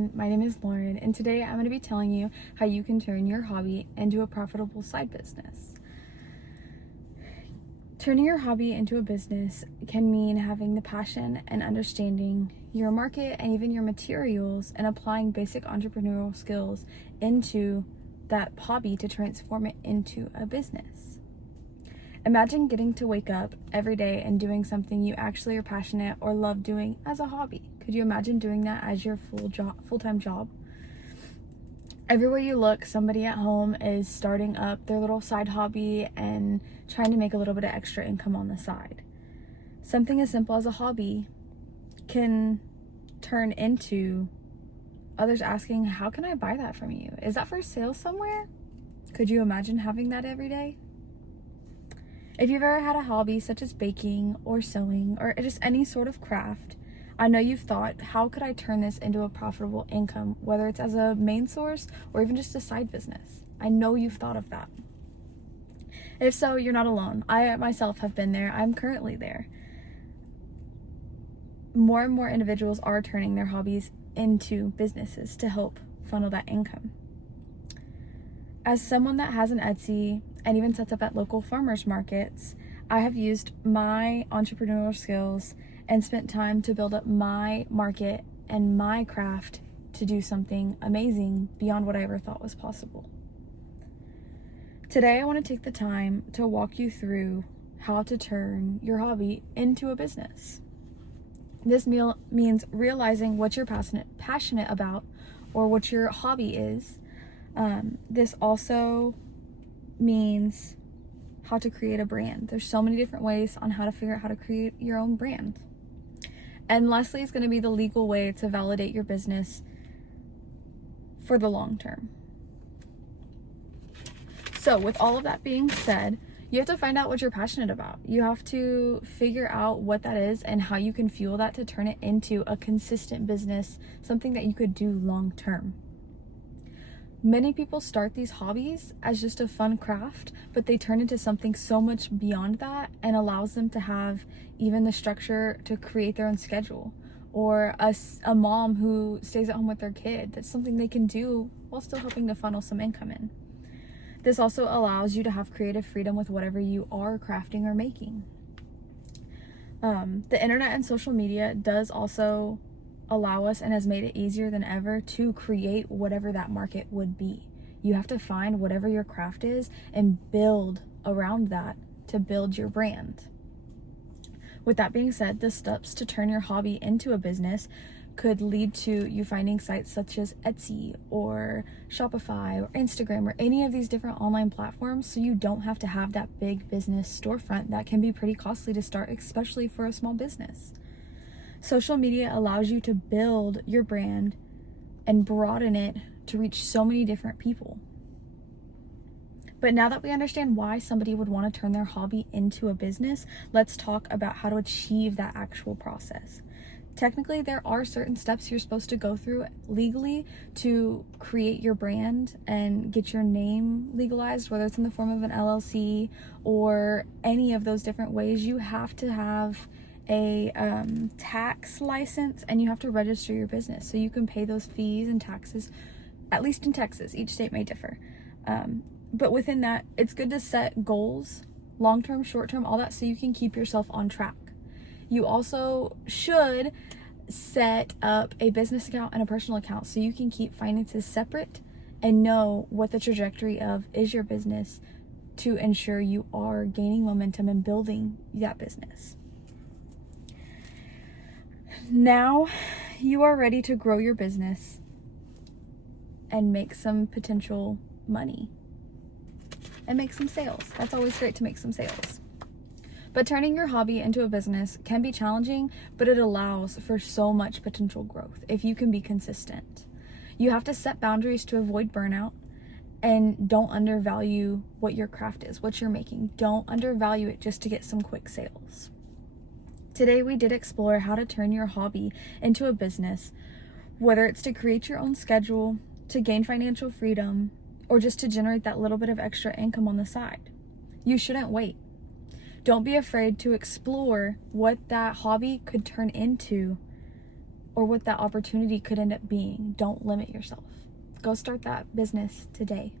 everyone, my name is Lauren, and today I'm going to be telling you how you can turn your hobby into a profitable side business. Turning your hobby into a business can mean having the passion and understanding your market and even your materials and applying basic entrepreneurial skills into that hobby to transform it into a business. Imagine getting to wake up every day and doing something you actually are passionate or love doing as a hobby. Could you imagine doing that as your full-time job? Everywhere you look, somebody at home is starting up their little side hobby and trying to make a little bit of extra income on the side. Something as simple as a hobby can turn into others asking, how can I buy that from you? Is that for sale somewhere? Could you imagine having that every day? If you've ever had a hobby such as baking or sewing or just any sort of craft, I know you've thought, how could I turn this into a profitable income, whether it's as a main source or even just a side business? I know you've thought of that. If so, you're not alone. I myself have been there. I'm currently there. More and more individuals are turning their hobbies into businesses to help funnel that income. As someone that has an Etsy and even sets up at local farmers markets, I have used my entrepreneurial skills and spent time to build up my market and my craft to do something amazing beyond what I ever thought was possible. Today, I want to take the time to walk you through how to turn your hobby into a business. This means realizing what you're passionate about or what your hobby is. This also means how to create a brand. There's so many different ways on how to figure out how to create your own brand. And lastly is going to be the legal way to validate your business for the long term. So with all of that being said, you have to find out what you're passionate about. You have to figure out what that is and how you can fuel that to turn it into a consistent business, something that you could do long term. Many people start these hobbies as just a fun craft, but they turn into something so much beyond that and allows them to have even the structure to create their own schedule. Or a mom who stays at home with their kid. That's something they can do while still helping to funnel some income in. This also allows you to have creative freedom with whatever you are crafting or making. The internet and social media does also allow us and has made it easier than ever to create whatever that market would be. You have to find whatever your craft is and build around that to build your brand. With that being said, the steps to turn your hobby into a business could lead to you finding sites such as Etsy or Shopify or Instagram or any of these different online platforms, so you don't have to have that big business storefront that can be pretty costly to start, especially for a small business. Social media allows you to build your brand and broaden it to reach so many different people. But now that we understand why somebody would want to turn their hobby into a business, let's talk about how to achieve that actual process. Technically, there are certain steps you're supposed to go through legally to create your brand and get your name legalized, whether it's in the form of an LLC or any of those different ways. You have to have a tax license and you have to register your business so you can pay those fees and taxes, at least in Texas. Each state may differ. But within that, it's good to set goals, long-term, short-term, all that, so you can keep yourself on track. You also should set up a business account and a personal account so you can keep finances separate and know what the trajectory of is your business to ensure you are gaining momentum and building that business. Now you are ready to grow your business and make some potential money and make some sales. That's always great to make some sales. But turning your hobby into a business can be challenging, but it allows for so much potential growth if you can be consistent. You have to set boundaries to avoid burnout and don't undervalue what your craft is, what you're making. Don't undervalue it just to get some quick sales. Today, we did explore how to turn your hobby into a business, whether it's to create your own schedule, to gain financial freedom, or just to generate that little bit of extra income on the side. You shouldn't wait. Don't be afraid to explore what that hobby could turn into or what that opportunity could end up being. Don't limit yourself. Go start that business today.